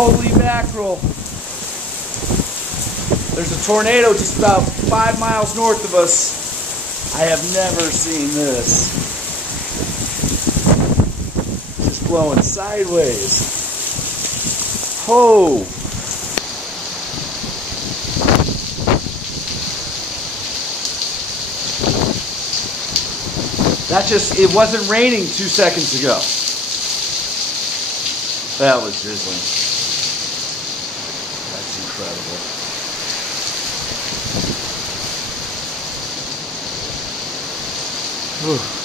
Holy mackerel. There's a tornado just about 5 miles north of us. I have never seen this. Just blowing sideways. Oh. It wasn't raining 2 seconds ago. That was drizzling. That's incredible. Whew.